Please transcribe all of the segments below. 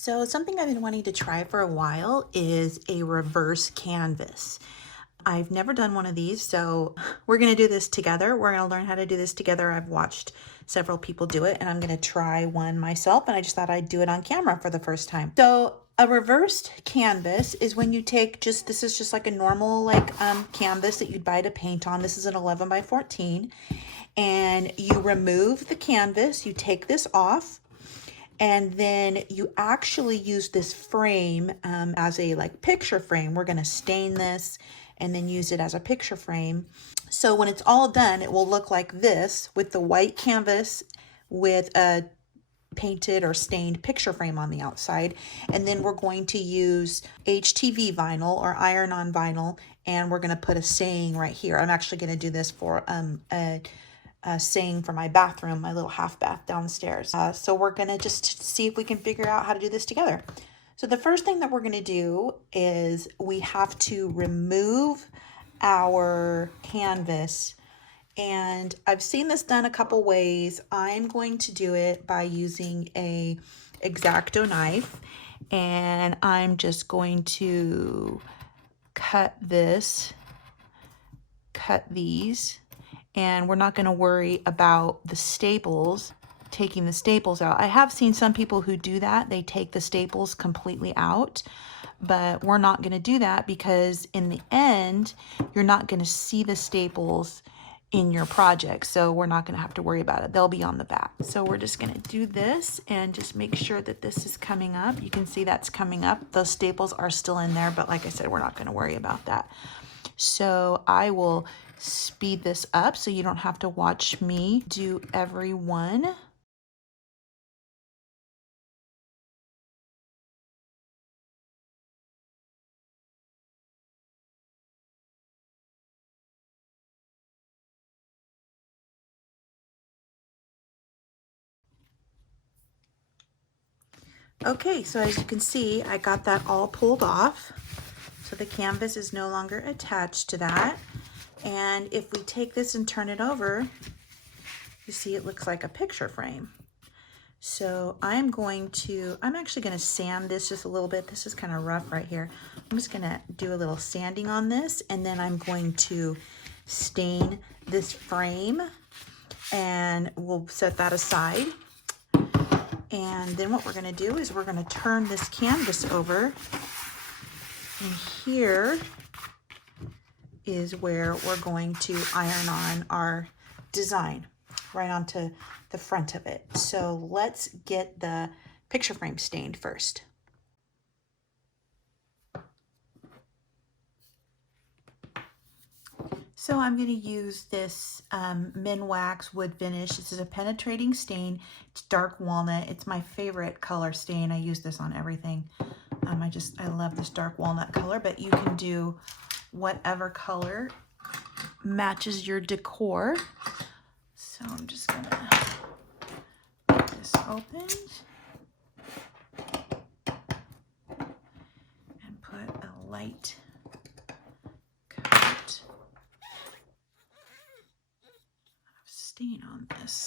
So something I've been wanting to try for a while is a reverse canvas. I've never done one of these, so we're going to do this together. We're going to learn how to do this together. I've watched several people do it, and I'm going to try one myself, and I just thought I'd do it on camera for the first time. So a reversed canvas is when you take this is just like a normal canvas that you'd buy to paint on. This is an 11 by 14, and you remove the canvas, you take this off, and then you actually use this frame as a picture frame. We're going to stain this and then use it as a picture frame. So when it's all done, it will look like this with the white canvas with a painted or stained picture frame on the outside. And then we're going to use HTV vinyl or iron-on vinyl, and we're going to put a saying right here. I'm actually going to do this for a saying for my bathroom, my little half bath downstairs. So we're going to just see if we can figure out how to do this together. So the first thing that we're going to do is we have to remove our canvas. And I've seen this done a couple ways. I'm going to do it by using a X-Acto knife, and I'm just going to cut these, and we're not going to worry about the staples, taking the staples out. I have seen some people who do that. They take the staples completely out, but we're not going to do that because in the end, you're not going to see the staples in your project. So we're not going to have to worry about it. They'll be on the back. So we're just going to do this and just make sure that this is coming up. You can see that's coming up. Those staples are still in there, but like I said, we're not going to worry about that. So I will speed this up so you don't have to watch me do every one. Okay, so as you can see, I got that all pulled off. So the canvas is no longer attached to that. And if we take this and turn it over, you see it looks like a picture frame. So I'm actually going to sand this just a little bit. This is kind of rough right here. I'm just going to do a little sanding on this, and then I'm going to stain this frame, and we'll set that aside. And then what we're going to do is we're going to turn this canvas over, and here is where we're going to iron on our design right onto the front of it. So let's get the picture frame stained first. So I'm going to use this Minwax Wood Finish. This is a penetrating stain. It's dark walnut. It's my favorite color stain. I use this on everything. I love this dark walnut color, but you can do whatever color matches your decor. So I'm just gonna get this opened and put a light coat of stain on this.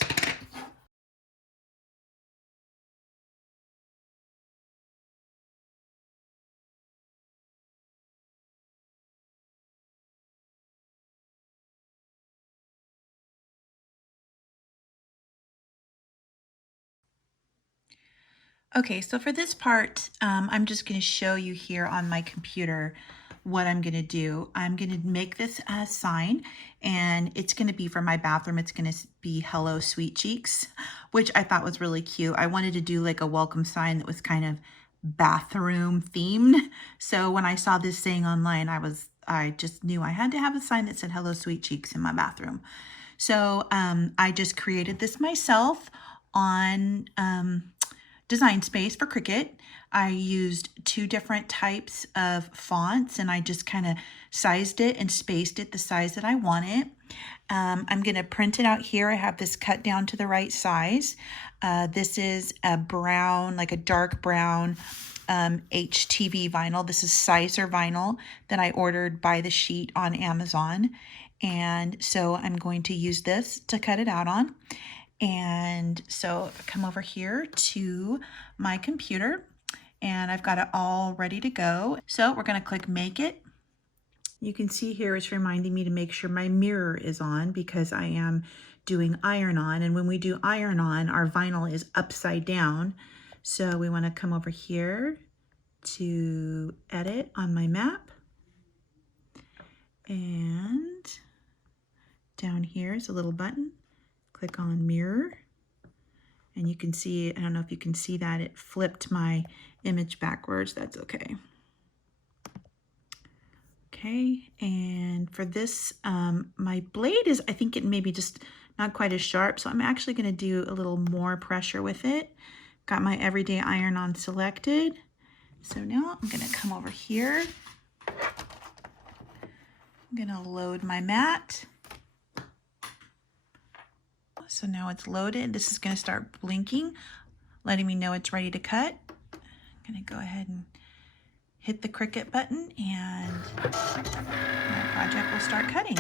Okay, so for this part, I'm just going to show you here on my computer what I'm going to do. I'm going to make this a sign, and it's going to be for my bathroom. It's going to be Hello Sweet Cheeks, which I thought was really cute. I wanted to do like a welcome sign that was kind of bathroom themed. So when I saw this saying online, I just knew I had to have a sign that said Hello Sweet Cheeks in my bathroom. So I just created this myself on Design Space for Cricut. I used 2 different types of fonts, and I just kind of sized it and spaced it the size that I want it. I'm going to print it out here. I have this cut down to the right size. This is a brown, like a dark brown HTV vinyl. This is Sizer vinyl that I ordered by the sheet on Amazon. And so I'm going to use this to cut it out on. And so if I come over here to my computer, and I've got it all ready to go. So we're going to click Make It. You can see here it's reminding me to make sure my mirror is on because I am doing iron on, and when we do iron on, our vinyl is upside down. So we want to come over here to edit on my map, and down here is a little button. Click on mirror, and you can see, I don't know if you can see that, it flipped my image backwards. That's okay. Okay, and for this, my blade is, I think it may be just not quite as sharp, so I'm actually going to do a little more pressure with it. Got my everyday iron on selected. So now I'm going to come over here. I'm going to load my mat. So now it's loaded. This is going to start blinking, letting me know it's ready to cut. I'm going to go ahead and hit the Cricut button, and my project will start cutting.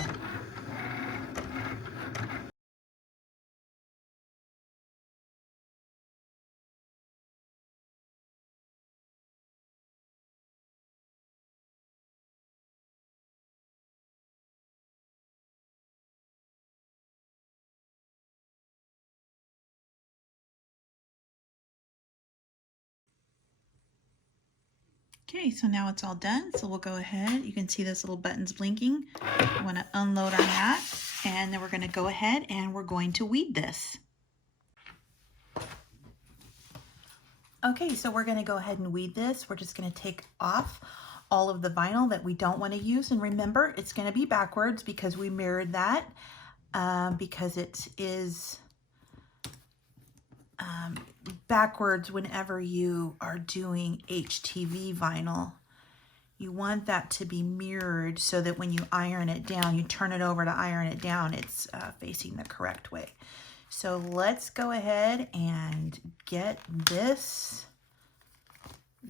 Okay, so now it's all done. So we'll go ahead. You can see this little button's blinking. I want to unload our mat, and then we're going to go ahead and we're going to weed this. Okay, so we're going to go ahead and weed this. We're just going to take off all of the vinyl that we don't want to use. And remember, it's going to be backwards because we mirrored that because it is backwards whenever you are doing HTV vinyl. You want that to be mirrored so that when you iron it down, you turn it over to iron it down, it's facing the correct way. So let's go ahead and get this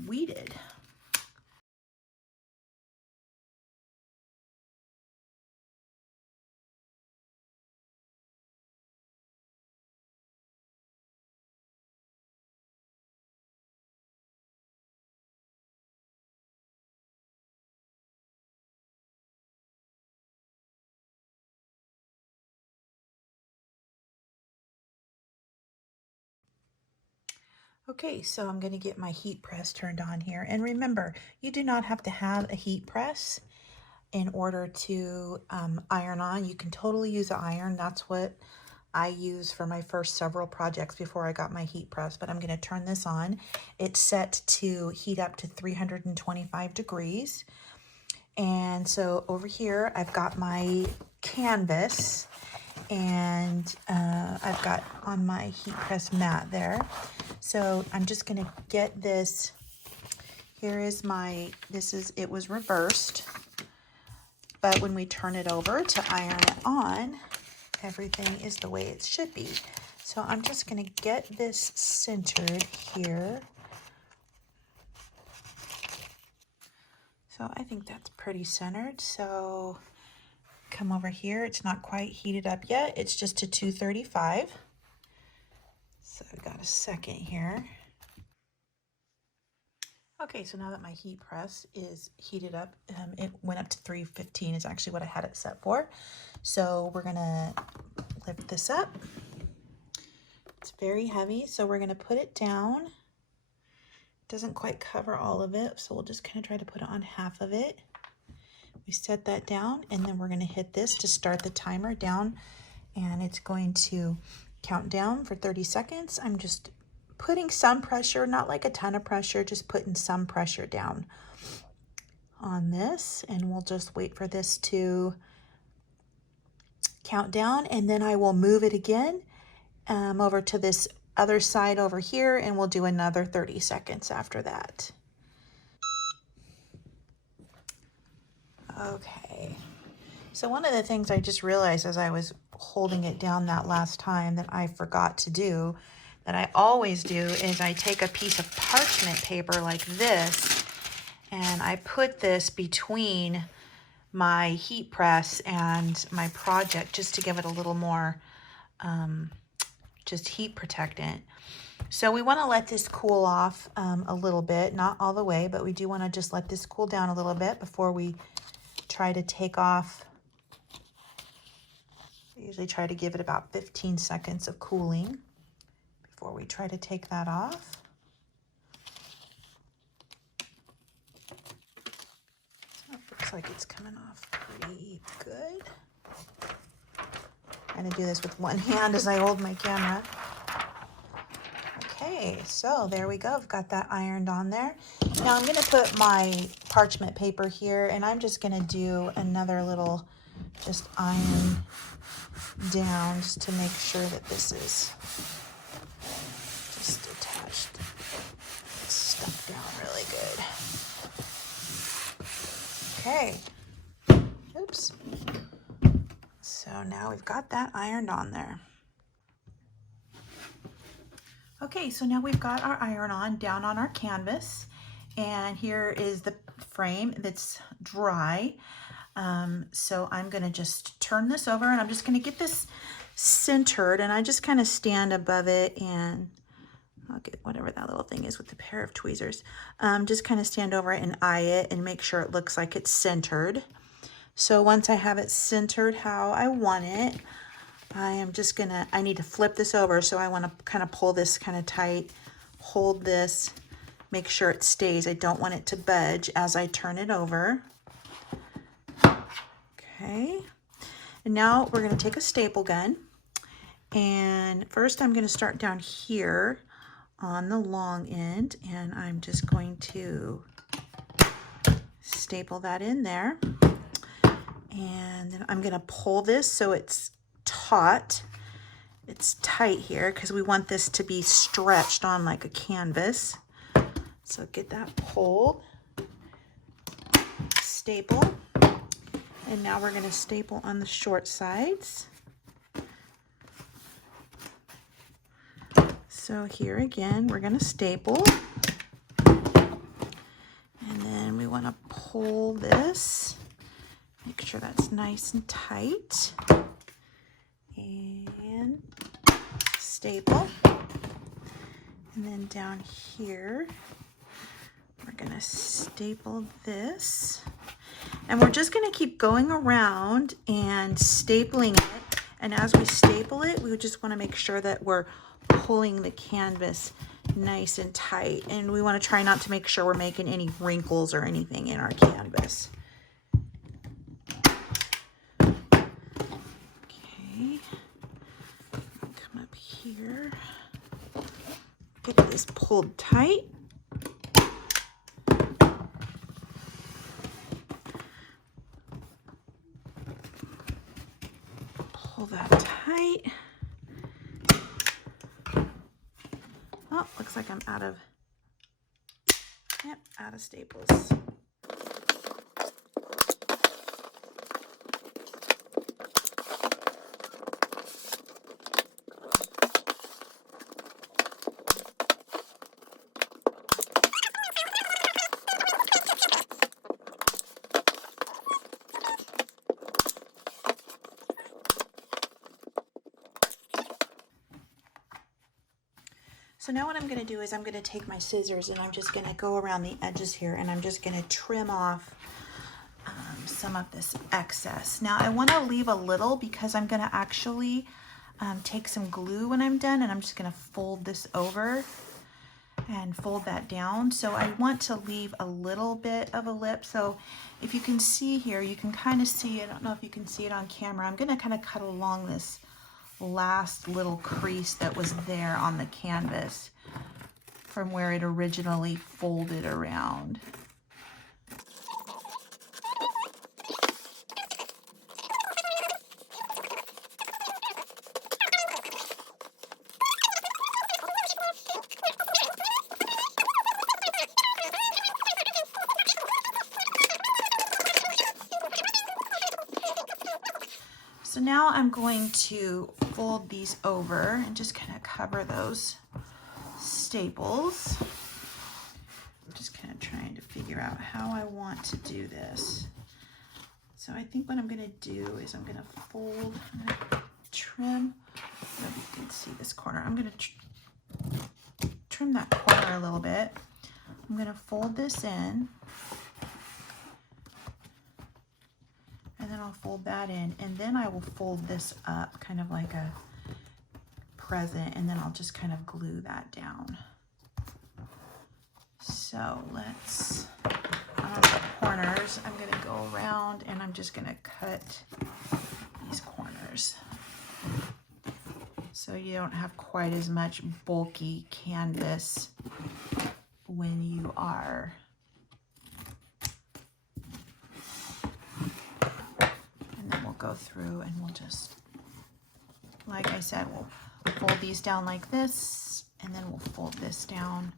weeded. Okay, so I'm going to get my heat press turned on here. And remember, you do not have to have a heat press in order to iron on. You can totally use an iron. That's what I use for my first several projects before I got my heat press. But I'm going to turn this on. It's set to heat up to 325 degrees. And so over here, I've got my canvas, and I've got on my heat press mat there. So I'm just going to get this. Here is my, it was reversed, but when we turn it over to iron it on, everything is the way it should be. So I'm just going to get this centered here. So I think that's pretty centered. So come over here. It's not quite heated up yet. It's just to 235. So I've got a second here. Okay, so now that my heat press is heated up, it went up to 315 is actually what I had it set for. So we're gonna lift this up. It's very heavy, so we're gonna put it down. It doesn't quite cover all of it, so we'll just kind of try to put it on half of it. We set that down, and then we're gonna hit this to start the timer down, and it's going to count down for 30 seconds. I'm just putting some pressure, not like a ton of pressure, just putting some pressure down on this, and we'll just wait for this to count down, and then I will move it again over to this other side over here, and we'll do another 30 seconds after that. Okay, so one of the things I just realized as I was holding it down that last time that I forgot to do, that I always do, is I take a piece of parchment paper like this, and I put this between my heat press and my project just to give it a little more just heat protectant. So we want to let this cool off a little bit, not all the way, but we do want to just let this cool down a little bit before we try to take off. I usually try to give it about 15 seconds of cooling before we try to take that off. So it looks like it's coming off pretty good. I'm going to do this with one hand as I hold my camera. Okay, so there we go. I've got that ironed on there. Now I'm going to put my parchment paper here, and I'm just going to do another little just iron down just to make sure that this is just attached, stuck down really good. Okay. Oops. So now we've got that ironed on there. Okay, so now we've got our iron on down on our canvas, and here is the frame that's dry. So I'm going to just turn this over, and I'm just going to get this centered, and I just kind of stand above it, and I'll get whatever that little thing is with a pair of tweezers. Just kind of stand over it and eye it and make sure it looks like it's centered. So once I have it centered how I want it, I need to flip this over. So I want to kind of pull this kind of tight, hold this, make sure it stays. I don't want it to budge as I turn it over. Okay. And now we're going to take a staple gun. And first I'm going to start down here on the long end, and I'm just going to staple that in there. And then I'm going to pull this so it's taut. It's tight here because we want this to be stretched on like a canvas. So get that pulled, staple, and now we're going to staple on the short sides. So here again, we're going to staple, and then we want to pull this, make sure that's nice and tight, and staple. And then down here, we're going to staple this, and we're just going to keep going around and stapling it. And as we staple it, we just want to make sure that we're pulling the canvas nice and tight, and we want to try not to make sure we're making any wrinkles or anything in our canvas. Okay, come up here, get this pulled tight. Pull that tight. Oh, looks like I'm out of staples. So now what I'm going to do is I'm going to take my scissors, and I'm just going to go around the edges here, and I'm just going to trim off some of this excess. Now I want to leave a little because I'm going to actually take some glue when I'm done, and I'm just going to fold this over and fold that down. So I want to leave a little bit of a lip. So if you can see here, you can kind of see, I don't know if you can see it on camera, I'm going to kind of cut along this last little crease that was there on the canvas from where it originally folded around. So now I'm going to fold these over and just kind of cover those staples. I'm just kind of trying to figure out how I want to do this. So I think what I'm going to do is I'm going to fold, I'm going to trim, I don't know if you can see this corner, I'm going to trim that corner a little bit. I'm going to fold this in. And then I'll fold that in. And then I will fold this up kind of like a present. And then I'll just kind of glue that down. So let's, on the corners, I'm going to go around and I'm just going to cut these corners. So you don't have quite as much bulky canvas when you are and then we'll go through and we'll just, like I said, we'll fold these down like this, and then we'll fold this down,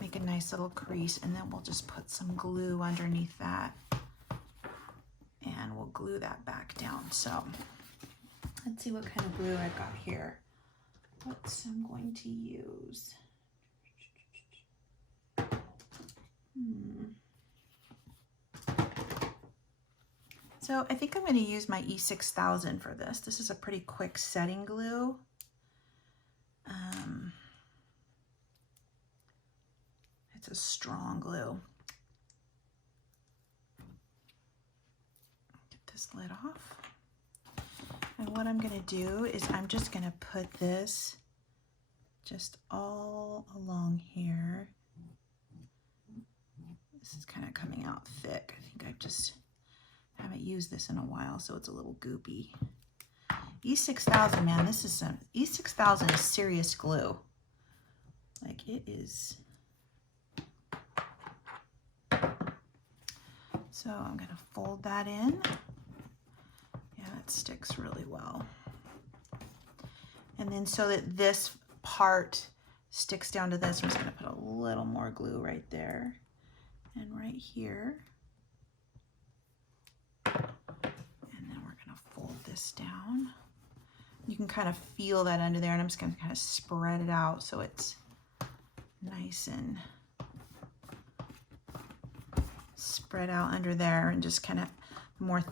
make a nice little crease, and then we'll just put some glue underneath that and we'll glue that back down. So let's see what kind of glue I've got here. What I'm going to use. So I think I'm going to use my E6000 for this. This is a pretty quick setting glue. It's a strong glue. Get this lid off. And what I'm going to do is I'm just going to put this just all along here. This is kind of coming out thick. I think I just haven't used this in a while, so it's a little goopy. E6000, man, this is some, E6000 is serious glue. Like, it is. So I'm going to fold that in. Yeah, it sticks really well. And then so that this part sticks down to this, I'm just going to put a little more glue right there and right here. And then we're going to fold this down. You can kind of feel that under there, and I'm just going to kind of spread it out so it's nice and spread out under there, and just kind of the more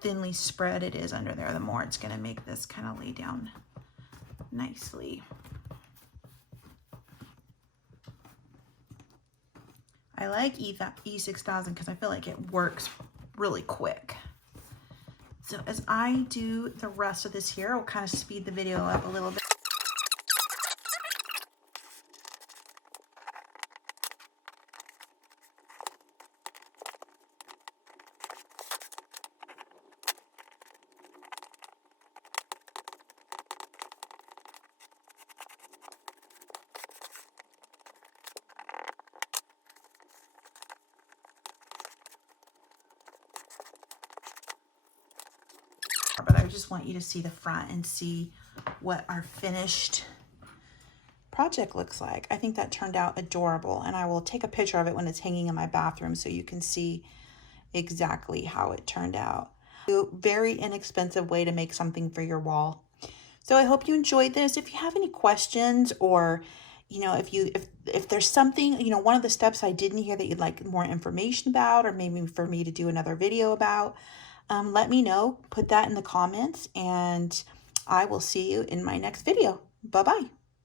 thinly spread it is under there, the more it's going to make this kind of lay down nicely. I like E6000 because I feel like it works really quick. So as I do the rest of this here, I'll kind of speed the video up a little bit. But I just want you to see the front and see what our finished project looks like. I think that turned out adorable, and I will take a picture of it when it's hanging in my bathroom so you can see exactly how it turned out. Very inexpensive way to make something for your wall. So I hope you enjoyed this. If you have any questions, or if there's something, one of the steps I didn't hear that you'd like more information about, or maybe for me to do another video about, let me know. Put that in the comments, and I will see you in my next video. Bye-bye.